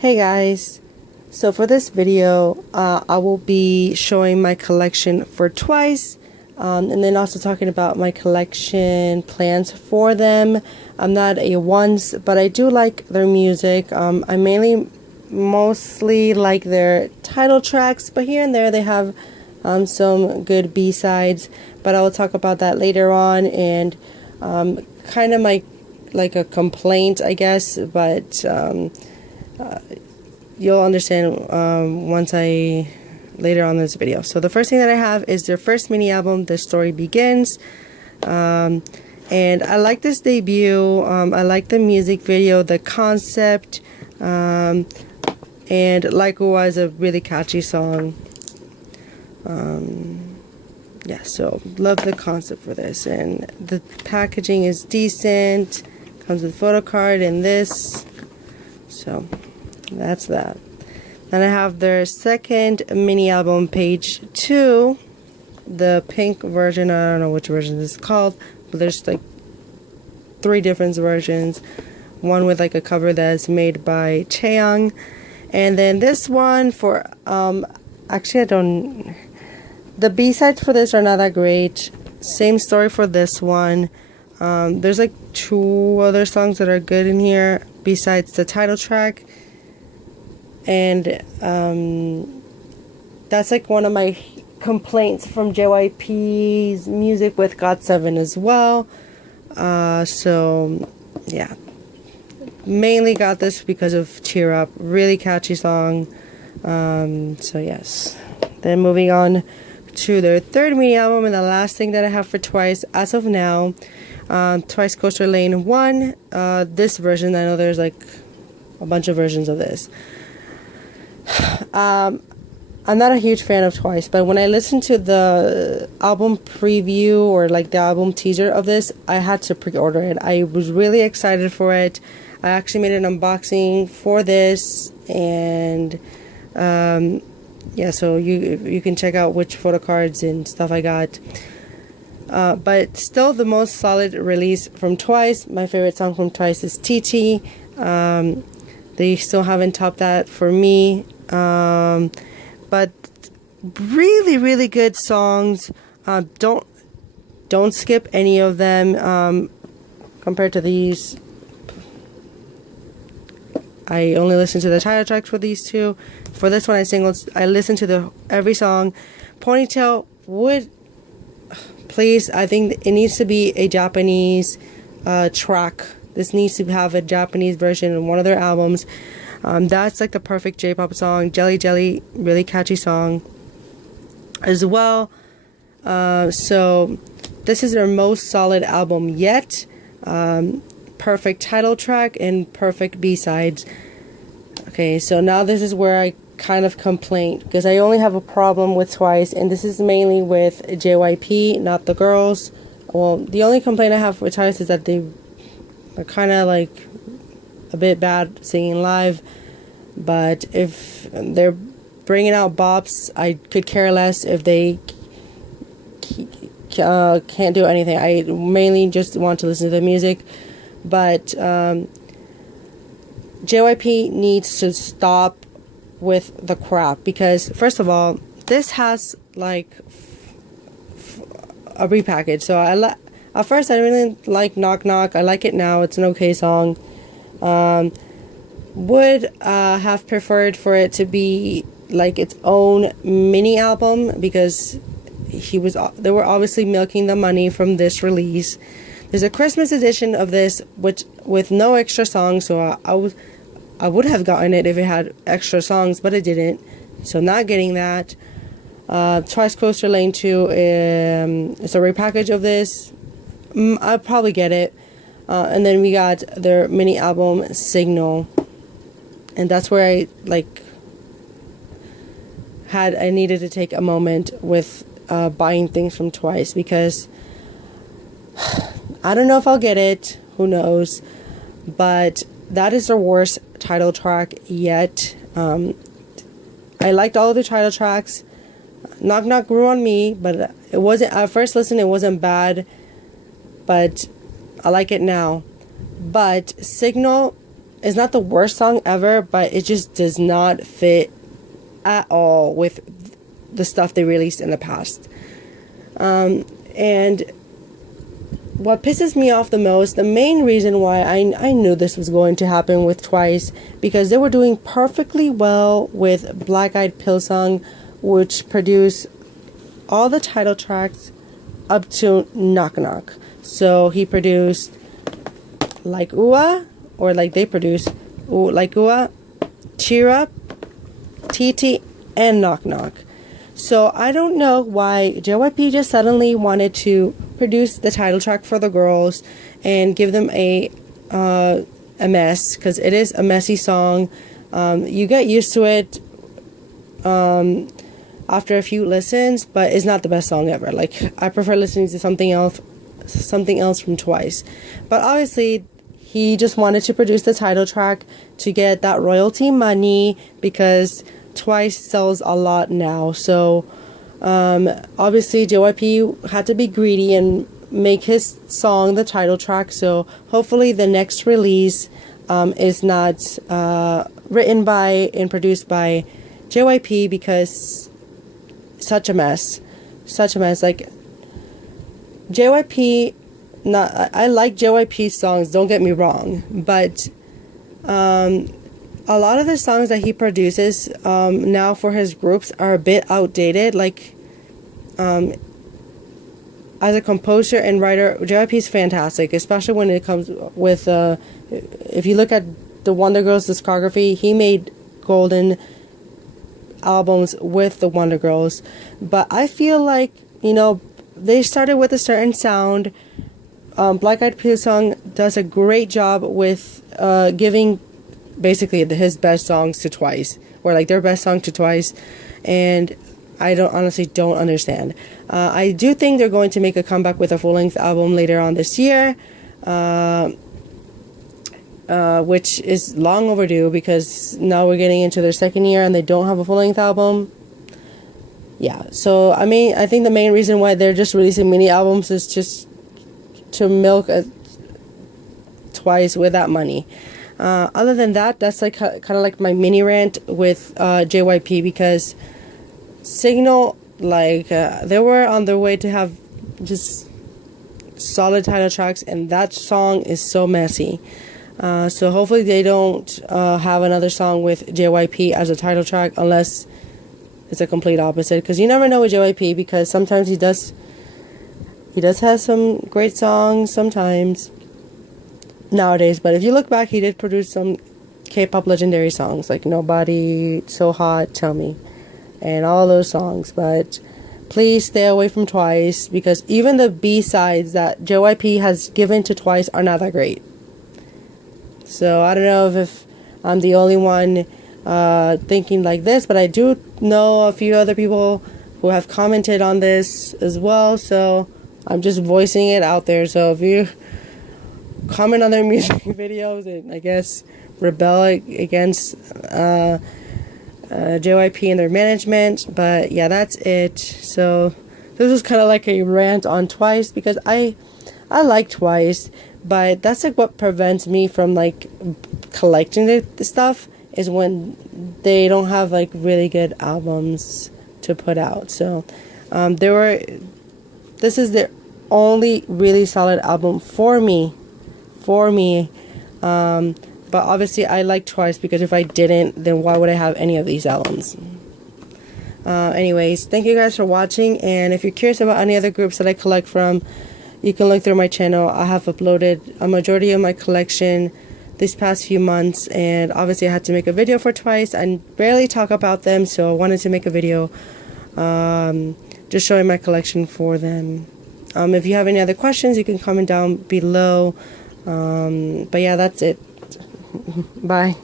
Hey guys, so for this video I will be showing my collection for Twice, and then also talking about my collection plans for them. I'm not a ones, but I do like their music. I mostly like their title tracks, but here and there they have some good B-sides, but I will talk about that later on. And kind of like a complaint, I guess, but you'll understand once I later on in this video. So the first thing that I have is their first mini album, The Story Begins, and I like this debut. I like the music video, the concept, and likewise a really catchy song. Yeah, so love the concept for this, and the packaging is decent. Comes with a photo card and this, so that's that. Then I have their second mini album, Page 2, the pink version. I don't know which version this is called, but there's like 3 different versions. One with like a cover that's made by Chaeyoung, and then this one for actually the B-sides for this are not that great. Same story for this one. There's like 2 other songs that are good in here besides the title track, and that's like one of my complaints from JYP's music with GOT7 as well. So yeah, mainly got this because of Cheer Up, really catchy song. So yes, then moving on to their third mini album, and the last thing that I have for Twice as of now, Twice Coaster Lane 1, this version. I know there's like a bunch of versions of this. I'm not a huge fan of Twice, but when I listened to the album preview or like the album teaser of this, I had to pre-order it. I was really excited for it. I actually made an unboxing for this, and yeah, so you can check out which photo cards and stuff I got. But still the most solid release from Twice. My favorite song from Twice is TT. They still haven't topped that for me. But really good songs. Don't skip any of them. Compared to these, I only listen to the title tracks for these 2. For this one, I listened to every song. Ponytail would, please, I think it needs to be a Japanese track. This needs to have a Japanese version in one of their albums. That's like the perfect J-pop song. Jelly Jelly, really catchy song as well. So this is their most solid album yet. Perfect title track and perfect B-sides. Okay, so now this is where I kind of complain, because I only have a problem with Twice, and this is mainly with JYP, not the girls. Well, the only complaint I have with Twice is that they are kind of like a bit bad singing live, but if they're bringing out bops, I could care less if they can't do anything. I mainly just want to listen to the music, but JYP needs to stop with the crap, because first of all, this has like a repackage. So at first I really like Knock Knock. I like it now. It's an okay song. Would have preferred for it to be like its own mini album, because they were obviously milking the money from this release. There's a Christmas edition of this, which with no extra songs, so I would have gotten it if it had extra songs, but it didn't. So not getting that. Twice Coaster Lane 2 is a repackage of this. I'll probably get it. And then we got their mini album Signal, and that's where I needed to take a moment with buying things from Twice, because I don't know if I'll get it. Who knows? But that is their worst title track yet. I liked all of the title tracks. Knock Knock grew on me, but it wasn't, at first listen, it wasn't bad, but I like it now. But Signal it's not the worst song ever, but it just does not fit at all with the stuff they released in the past. And what pisses me off the most, the main reason why I knew this was going to happen with Twice, because they were doing perfectly well with Black Eyed Pilsung, which produced all the title tracks up to Knock Knock. So he produced Like Ua, or like they produced Like Ua, Cheer Up, TT, and Knock Knock. So I don't know why JYP just suddenly wanted to produce the title track for the girls and give them a mess, because it is a messy song. You get used to it after a few listens, but it's not the best song ever. Like, I prefer listening to something else from Twice. But obviously, he just wanted to produce the title track to get that royalty money, because Twice sells a lot now. So obviously JYP had to be greedy and make his song the title track. So hopefully the next release is not written by and produced by JYP, because such a mess. Like, JYP, I like JYP songs, don't get me wrong, but a lot of the songs that he produces now for his groups are a bit outdated. Like, as a composer and writer, JYP is fantastic, especially when it comes with, if you look at the Wonder Girls discography, he made golden albums with the Wonder Girls. But I feel like, they started with a certain sound. Black Eyed Pilsung does a great job with giving basically his best songs to Twice, or like their best song to Twice, and I honestly don't understand. I do think they're going to make a comeback with a full-length album later on this year, which is long overdue, because now we're getting into their second year and they don't have a full-length album. Yeah, so I think the main reason why they're just releasing mini albums is just to milk Twice with that money. Other than that, that's like kind of like my mini rant with JYP, because Signal, like, they were on their way to have just solid title tracks, and that song is so messy. So hopefully they don't have another song with JYP as a title track, unless it's a complete opposite, because you never know with JYP, because sometimes he does have some great songs sometimes nowadays. But if you look back, he did produce some K-pop legendary songs like Nobody, So Hot, Tell Me, and all those songs. But please stay away from Twice, because even the B-sides that JYP has given to Twice are not that great. So I don't know if I'm the only one thinking like this, but I do know a few other people who have commented on this as well, so I'm just voicing it out there. So if you comment on their music videos and I guess rebel against JYP and their management. But yeah, that's it. So this was kind of like a rant on Twice, because I like Twice, but that's like what prevents me from like collecting the stuff, is when they don't have like really good albums to put out. So this is the only really solid album for me. But obviously I like Twice, because if I didn't, then why would I have any of these albums? Anyways, thank you guys for watching, and if you're curious about any other groups that I collect from, you can look through my channel. I have uploaded a majority of my collection these past few months, and obviously I had to make a video for Twice. I barely talk about them, so I wanted to make a video just showing my collection for them. If you have any other questions, you can comment down below. But yeah, that's it. Bye.